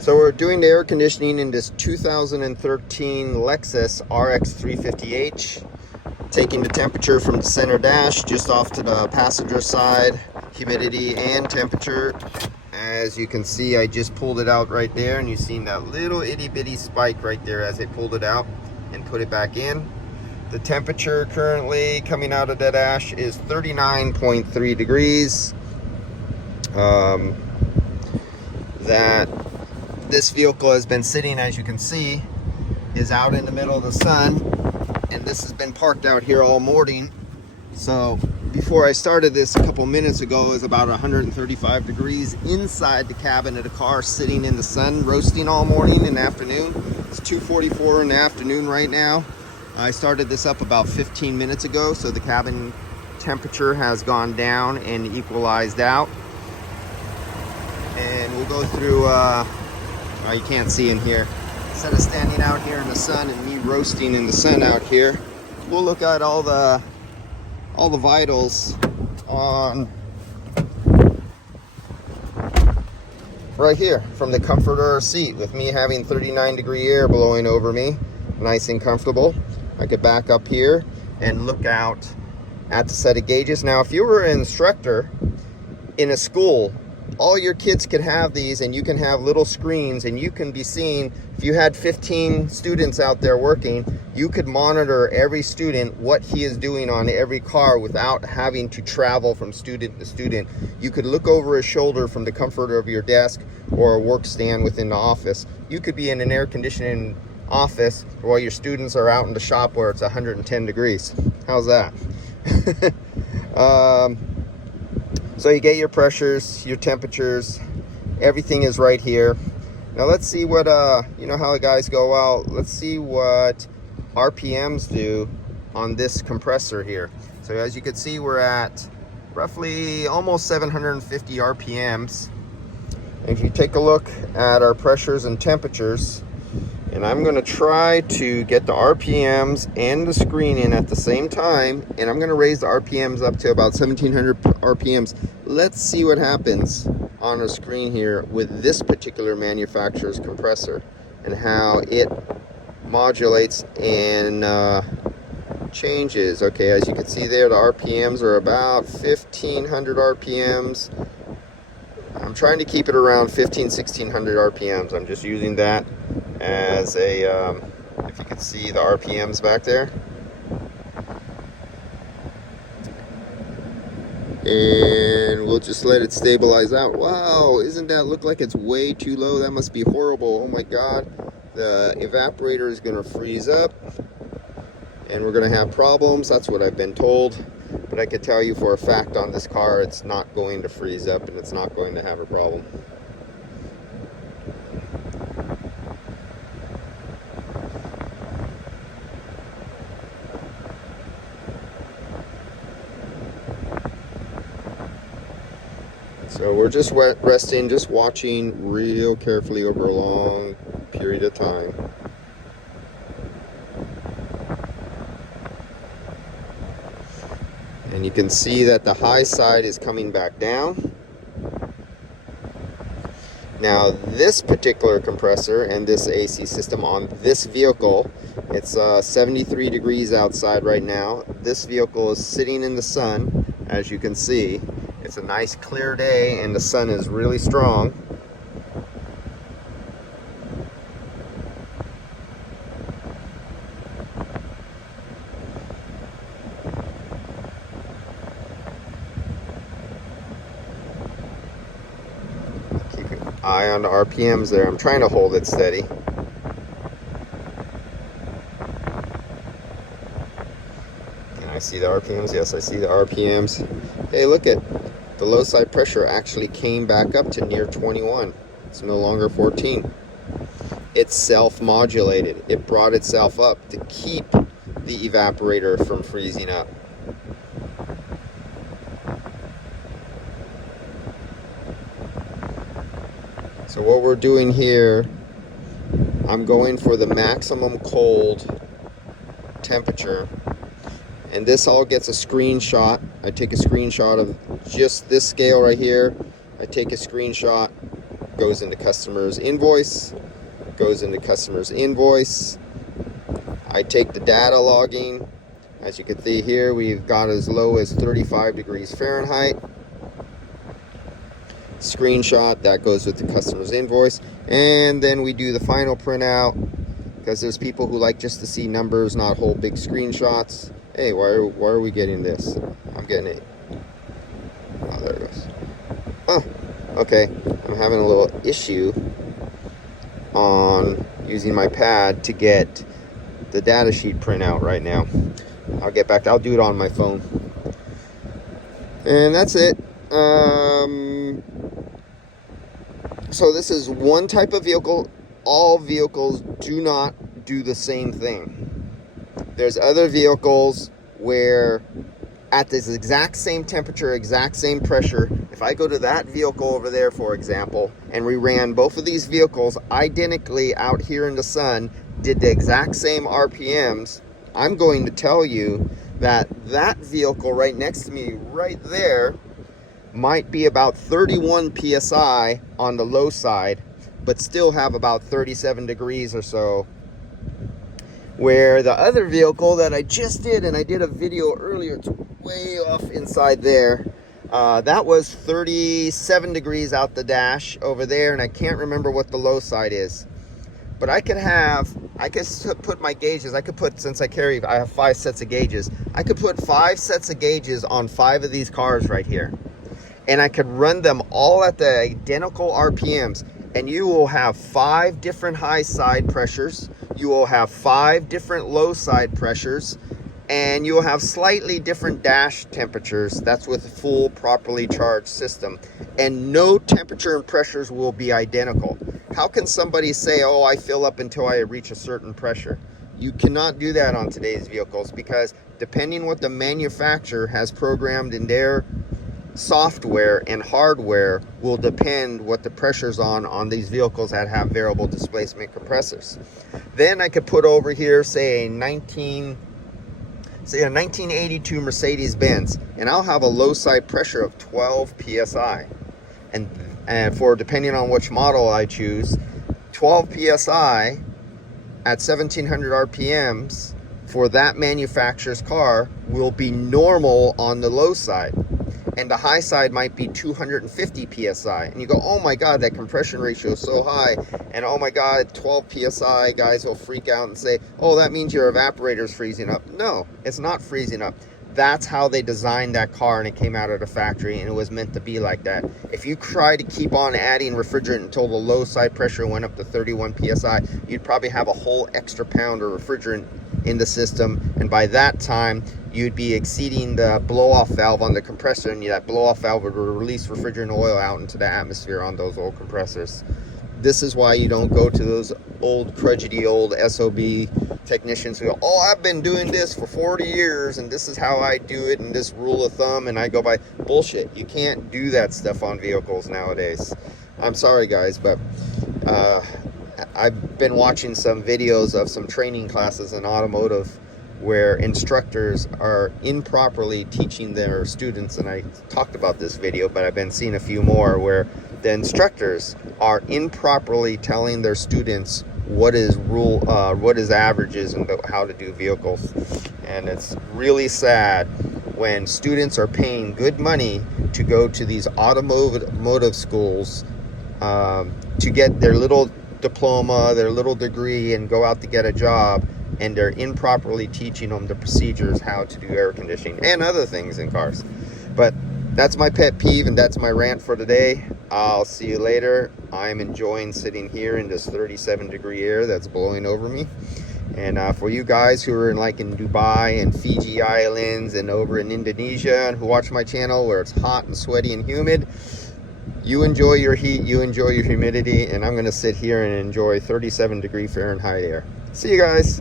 So we're doing the air conditioning in this 2013 Lexus RX 350h, taking the temperature from the center dash just off to the passenger side, humidity and temperature. As you can see, I just pulled it out right there, and you've seen that little itty bitty spike right there as I pulled it out and put it back in. The temperature currently coming out of the dash is 39.3 degrees. This vehicle has been sitting, as you can see, is out in the middle of the sun, and this has been parked out here all morning. So before I started this a couple minutes ago, it was about 135 degrees inside the cabin of the car, sitting in the sun, roasting all morning and afternoon. It's 2:44 in the afternoon right now. I started this up about 15 minutes ago, so the cabin temperature has gone down and equalized out. And we'll go through, you can't see in here. Instead of standing out here in the sun and me roasting in the sun out here, we'll look at all the vitals on right here from the comfort of our seat, with me having 39-degree air blowing over me, nice and comfortable. I could back up here and look out at the set of gauges. Now, if you were an instructor in a school, all your kids could have these, and you can have little screens, and you can be seeing, if you had 15 students out there working, you could monitor every student, what he is doing on every car without having to travel from student to student. You could look over his shoulder from the comfort of your desk or a work stand within the office. You could be in an air conditioning office while your students are out in the shop where it's 110 degrees. How's that? So you get your pressures, your temperatures, everything is right here. Now let's see what, you know how the guys go out, let's see what RPMs do on this compressor here. So as you can see, we're at roughly almost 750 RPMs. And if you take a look at our pressures and temperatures, and I'm going to try to get the RPMs and the screen in at the same time, and I'm going to raise the RPMs up to about 1700 RPMs. Let's see what happens on a screen here with this particular manufacturer's compressor and how it modulates and changes. Okay, as you can see there, the RPMs are about 1500 RPMs. I'm trying to keep it around 1600 RPMs. I'm just using that as a, if you can see the RPMs back there. And we'll just let it stabilize out. Wow, isn't that look like it's way too low? That must be horrible. Oh my God. The evaporator is gonna freeze up and we're gonna have problems. That's what I've been told. But I could tell you for a fact on this car, it's not going to freeze up and it's not going to have a problem. So we're just resting, just watching real carefully over a long period of time. And you can see that the high side is coming back down. Now this particular compressor and this AC system on this vehicle, it's 73 degrees outside right now. This vehicle is sitting in the sun, as you can see. It's a nice clear day and the sun is really strong. Keep an eye on the RPMs there. I'm trying to hold it steady. Can I see the RPMs? Yes, I see the RPMs. Hey, look at the low side pressure actually came back up to near 21. It's no longer 14. It's self-modulated. It brought itself up to keep the evaporator from freezing up. So what we're doing here, I'm going for the maximum cold temperature. And this all gets a screenshot. I take a screenshot of just this scale right here. I take a screenshot, goes into customer's invoice, goes into customer's invoice. I take the data logging. As you can see here, we've got as low as 35 degrees Fahrenheit. Screenshot, that goes with the customer's invoice. And then we do the final printout, because there's people who like just to see numbers, not whole big screenshots. Hey, why are we getting this? I'm getting it. Oh, there it goes. Oh, okay. I'm having a little issue on using my pad to get the data sheet printout right now. I'll get back. I'll do it on my phone. And that's it. So this is one type of vehicle. All vehicles do not do the same thing. There's other vehicles where at this exact same temperature, exact same pressure, if I go to that vehicle over there, for example, and we ran both of these vehicles identically out here in the sun, did the exact same RPMs, I'm going to tell you that that vehicle right next to me right there might be about 31 psi on the low side, but still have about 37 degrees or so. Where the other vehicle that I just did, and I did a video earlier, it's way off inside there, that was 37 degrees out the dash over there, and I can't remember what the low side is. But I could put my gauges, since I have 5 sets of gauges, I could put 5 sets of gauges on 5 of these cars right here. And I could run them all at the identical RPMs. And you will have 5 different high side pressures. You will have 5 different low side pressures. And you will have slightly different dash temperatures. That's with a full, properly charged system. And no temperature and pressures will be identical. How can somebody say, oh, I fill up until I reach a certain pressure? You cannot do that on today's vehicles, because depending what the manufacturer has programmed in their software and hardware will depend what the pressure's on these vehicles that have variable displacement compressors. Then I could put over here, say a 1982 Mercedes-Benz, and I'll have a low side pressure of 12 psi. And for, depending on which model I choose, 12 psi at 1700 RPMs for that manufacturer's car will be normal on the low side. And the high side might be 250 psi. And you go, oh my God, that compression ratio is so high. And oh my God, 12 psi, guys will freak out and say, oh, that means your evaporator's freezing up. No, it's not freezing up. That's how they designed that car, and it came out of the factory, and it was meant to be like that. If you try to keep on adding refrigerant until the low side pressure went up to 31 psi, you'd probably have a whole extra pound of refrigerant in the system, and by that time you'd be exceeding the blow-off valve on the compressor, and that blow-off valve would release refrigerant oil out into the atmosphere on those old compressors. This is why you don't go to those old crudgety old SOB technicians who go, oh, I've been doing this for 40 years and this is how I do it, and this rule of thumb, and I go by bullshit. You can't do that stuff on vehicles nowadays. I'm sorry guys, but I've been watching some videos of some training classes in automotive where instructors are improperly teaching their students, and I talked about this video, but I've been seeing a few more where the instructors are improperly telling their students what is averages and how to do vehicles. And it's really sad when students are paying good money to go to these automotive schools to get their little diploma, their little degree, and go out to get a job, and they're improperly teaching them the procedures, how to do air conditioning and other things in cars. But that's my pet peeve, and that's my rant for today. I'll see you later. I'm enjoying sitting here in this 37-degree air that's blowing over me. And for you guys who are in Dubai and Fiji Islands and over in Indonesia and who watch my channel where it's hot and sweaty and humid, you enjoy your heat, you enjoy your humidity, and I'm going to sit here and enjoy 37-degree Fahrenheit air. See you guys.